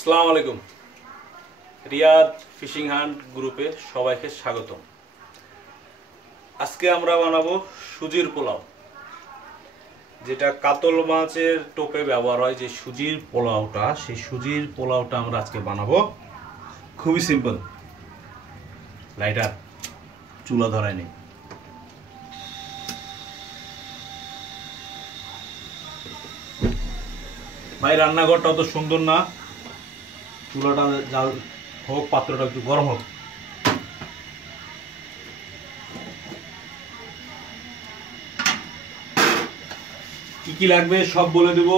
আসসালামু আলাইকুম। Riyad fishing hunt গ্রুপে সবাইকে স্বাগতম। আজকে আমরা বানাবো সুজির পোলাও। যেটা কাতল মাছের টোপে ব্যবহার হয় যে সুজির পোলাওটা, সেই সুজির পোলাওটা আমরা আজকে বানাবো। খুবই সিম্পল। লাইটার, চুলা ধরায় নেই। ভাই রান্নাঘরটা অত সুন্দর না? চুলাটা জাল হোক, পাত্রটা একটু গরম হোক। কি কি লাগবে সব বলে দেব।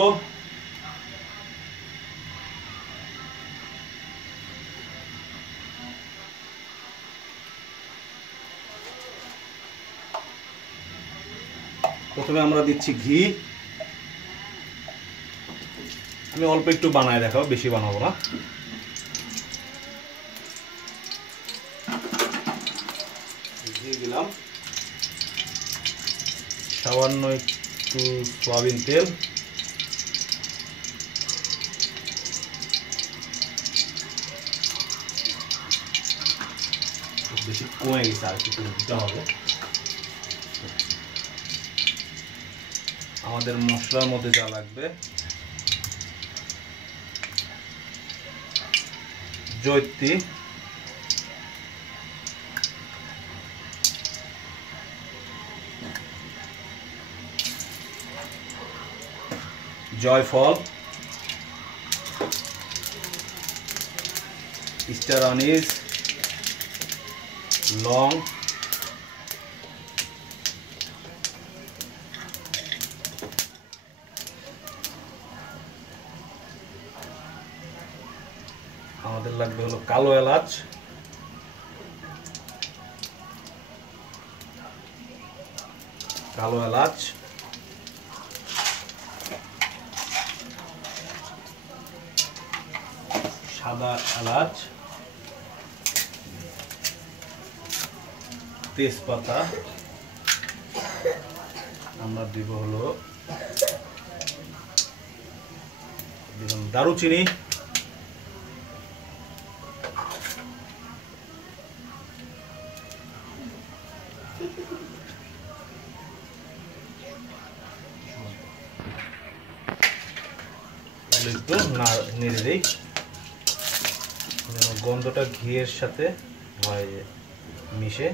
প্রথমে আমরা দিচ্ছি ঘি। আমি অল্প একটু বানায় দেখাবো, বেশি বানাবো না। দিয়ে দিলাম। সামান্য একটু সয়াবিন তেল। বেশি কমে গেছে আর কিছু দিতে হবে। আমাদের মশলার মধ্যে যা লাগবে। জৈত্রী জয়ফল স্টার আনিস লং আমাদের লাগবে হলো কালো এলাচ। কালো এলাচ। সাদা এলাচ তেজপাতা আমরা দিব হলো দিলাম দারুচিনি। একটু নেড়ে দিই। গন্ধটা ঘিয়ের সাথে হয় মিশে।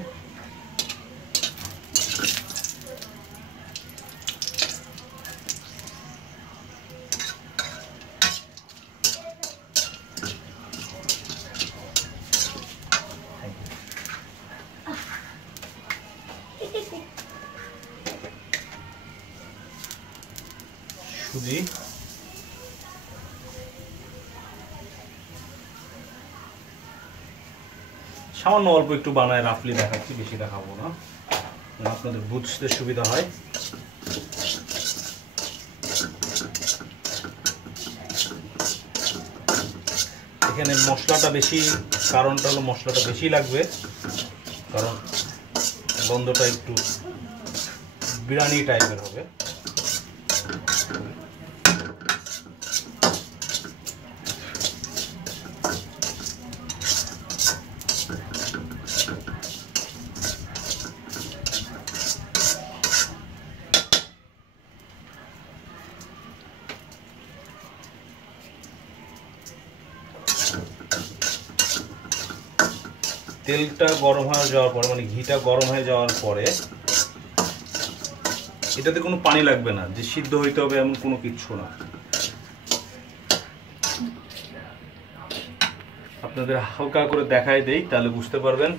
সুজি। সামান্য অল্প একটু বানায় রাফলি দেখাচ্ছি, বেশি দেখাবো না। আপনাদের বুঝতে সুবিধা হয়। এখানে মশলাটা বেশি, কারণটা হলো মশলাটা বেশি লাগবে, কারণ গন্ধটা একটু বিরিয়ানি টাইপের হবে। তেলটা গরম হয়ে যাওয়ার পরে মানে ঘিটা গরম হয়ে যাওয়ার পরে, এটাতে কোনো পানি লাগবে না, যে সিদ্ধ হইতে হবে এমন কোনো কিচ্ছু না। আপনাদের হালকা করে দেখাই দেই, তাহলে বুঝতে পারবেন।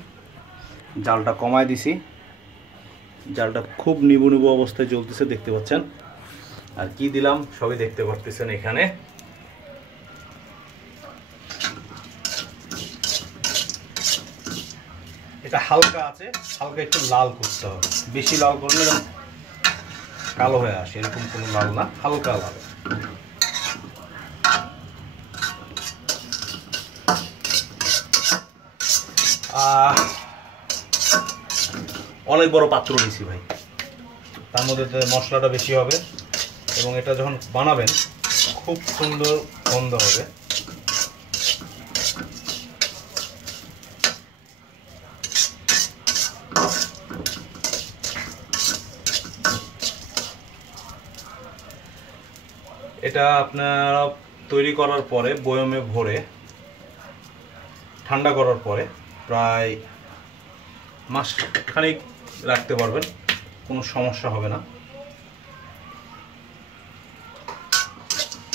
জালটা কমায় দিছি। জালটা খুব নিবু নিবু অবস্থায় জ্বলতেছে, দেখতে পাচ্ছেন। আর কি দিলাম? সবই দেখতে পারতেছেন এখানে। এটা হালকা আছে, হালকা একটু লাল করতে হবে। বেশি লাল করলে কালো হয়ে আসে, এরকম কোনো লাল না, হালকা লাল। অনেক বড় পাত্র নিছি ভাই। তার মধ্যে মশলাটা বেশি হবে, এবং এটা যখন বানাবেন, খুব সুন্দর গন্ধ হবে। এটা আপনারা তৈরি করার পরে বয়মে ভরে, ঠান্ডা করার পরে প্রায় মাস খানিক রাখতে পারবেন, কোনো সমস্যা হবে না।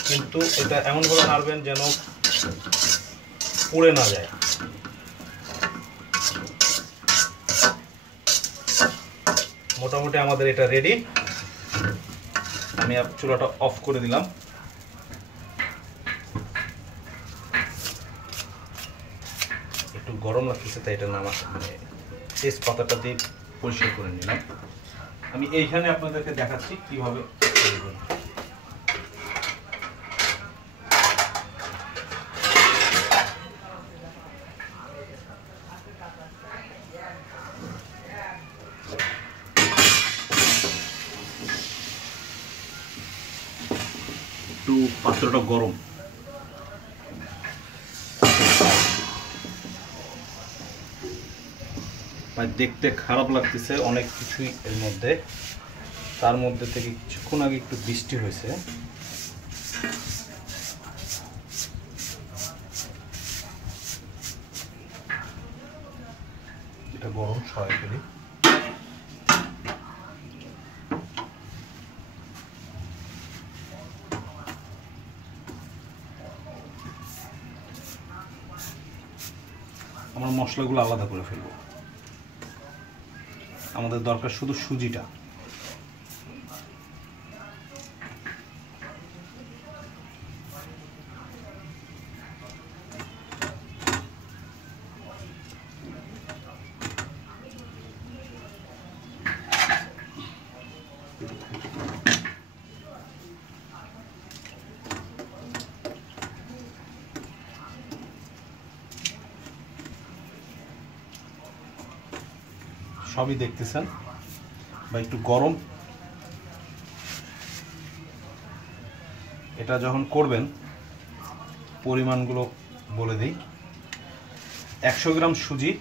কিন্তু এটা এমনভাবে নাড়বেন যেন পুড়ে না যায়। মোটামুটি আমাদের এটা রেডি আমি চুলাটা অফ করে দিলাম। একটু গরম লাগতেছে, তাই এটা নামা মানে তেজপাতাটা দিয়ে পরিষ্কার করে নিলাম। আমি এইখানে আপনাদেরকে দেখাচ্ছি কীভাবে পাত্রটা গরম। দেখতে খারাপ লাগতেছে অনেক কিছুই এর মধ্যে। তার মধ্যে থেকে কিছুক্ষণ আগে একটু বৃষ্টি হয়েছে। এটা গরম সবাই করি আমরা মশলাগুলো আলাদা করে ফেলব। আমাদের দরকার শুধু সুজিটা। সবই দেখতেছেন। বা একটু গরম। এটা যখন করবেন, পরিমাণগুলো বলে দিই। একশো গ্রাম সুজি,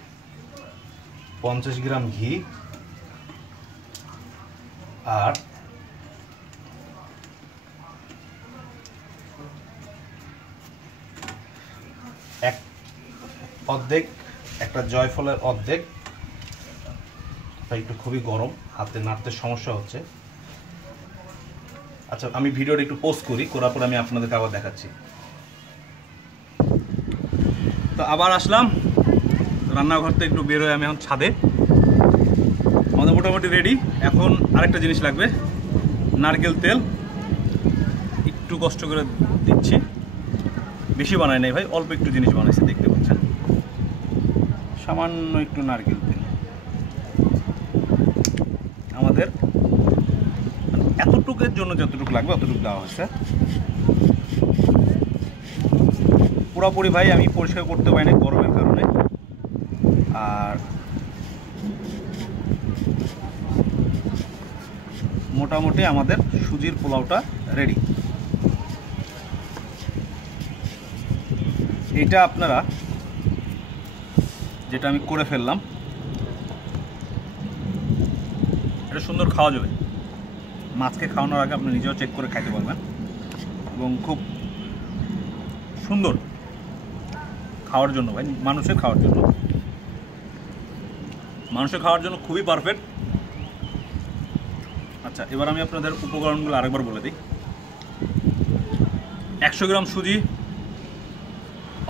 পঞ্চাশ গ্রাম ঘি, আর এক অর্ধেক, একটা জয়ফলের অর্ধেক তাই একটু খুবই গরম, হাতে নাড়তে সমস্যা হচ্ছে। আচ্ছা আমি ভিডিওটা একটু পোস্ট করি, করার পর আমি আপনাদেরকে আবার দেখাচ্ছি। তো আবার আসলাম। রান্নাঘর থেকে একটু বেরোয় আমি এখন ছাদে। আমাদের মোটামুটি রেডি এখন আরেকটা জিনিস লাগবে। নারকেল তেল। একটু কষ্ট করে দিচ্ছি। বেশি বানাই নাই ভাই, অল্প একটু জিনিস বানাইছে, দেখতে পাচ্ছেন। সামান্য একটু নারকেল তেল আমাদের এতটুকের জন্য যতটুকু লাগবে অতটুকু দেওয়া হয়েছে। পুরোপুরি ভাই, আমি পরিষ্কার করতে পারি না গরমের কারণে। আর মোটামুটি আমাদের সুজির পোলাওটা রেডি এটা আপনারা যেটা আমি করে ফেললাম, এটা সুন্দর খাওয়া যাবে। মাছকে খাওয়ানোর আগে আপনি নিজেও চেক করে খাইতে পারবেন। এবং খুব সুন্দর খাওয়ার জন্য ভাই, মানুষের খাওয়ার জন্য। মানুষের খাওয়ার জন্য খুবই পারফেক্ট আচ্ছা এবার আমি আপনাদের উপকরণগুলো আরেকবার বলে দিই। একশো গ্রাম সুজি,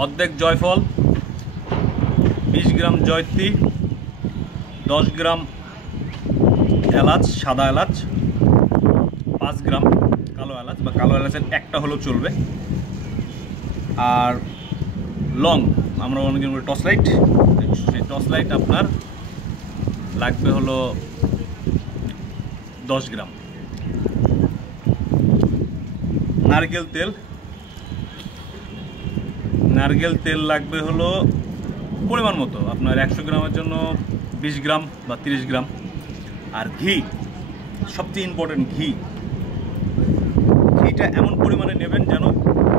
অর্ধেক জয়ফল, বিশ গ্রাম জয়ত্রী, দশ গ্রাম এলাচ, সাদা এলাচ পাঁচ গ্রাম কালো এলাচ বা কালো এলাচের একটা হলেও চলবে। আর লং, আমরা অনেকে বলি টর্চ লাইট। সেই টর্চ লাইট আপনার লাগবে হলো দশ গ্রাম। নারকেল তেল। নারকেল তেল লাগবে হলো পরিমাণ মতো, আপনার একশো গ্রামের জন্য বিশ গ্রাম বা তিরিশ গ্রাম। আর ঘি, সবচেয়ে ইম্পর্টেন্ট ঘি। ঘিটা এমন পরিমাণে নেবেন যেন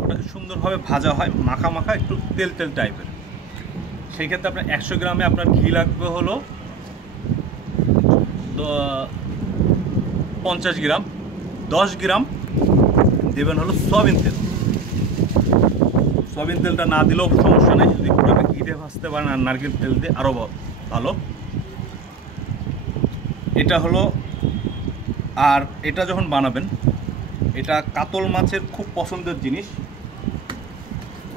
ওটা সুন্দরভাবে ভাজা হয়, মাখা মাখা, একটু তেল তেল টাইপের। সেই ক্ষেত্রে আপনার একশো গ্রামে আপনার ঘি লাগবে হলো পঞ্চাশ গ্রাম, দশ গ্রাম দেবেন হলো সয়াবিন তেল। সয়াবিন তেলটা না দিলেও সমস্যা নেই, যদি পুরোটা ঘি দিয়ে ভাজতে পারেন আর নারকেল তেল দিয়ে আরও ভালো। এটা হলো, আর এটা যখন বানাবেন এটা কাতল মাছের খুব পছন্দের জিনিস।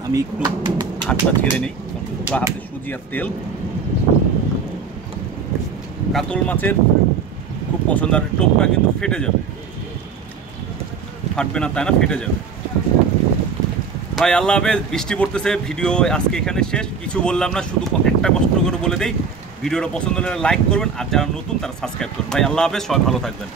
আমি একটু হাতটা ছেড়ে নিই পুরো হাতে সুজি আর তেল। কাতল মাছের খুব পছন্দ, আর টোপটা কিন্তু ফেটে যাবে। ফাটবে না তাই না, ফেটে যাবে। ভাই, আল্লাহ হাফেজ, বৃষ্টি পড়তেছে, ভিডিও আজকে এখানে শেষ। কিছু বললাম না, শুধু একটা কষ্ট করে বলে দেই। ভিডিওটা পছন্দ হলে লাইক করবেন, আর যারা নতুন, তারা সাবস্ক্রাইব করবেন। ভাই, আল্লাহ হাফেজ, সবাই ভালো থাকবেন।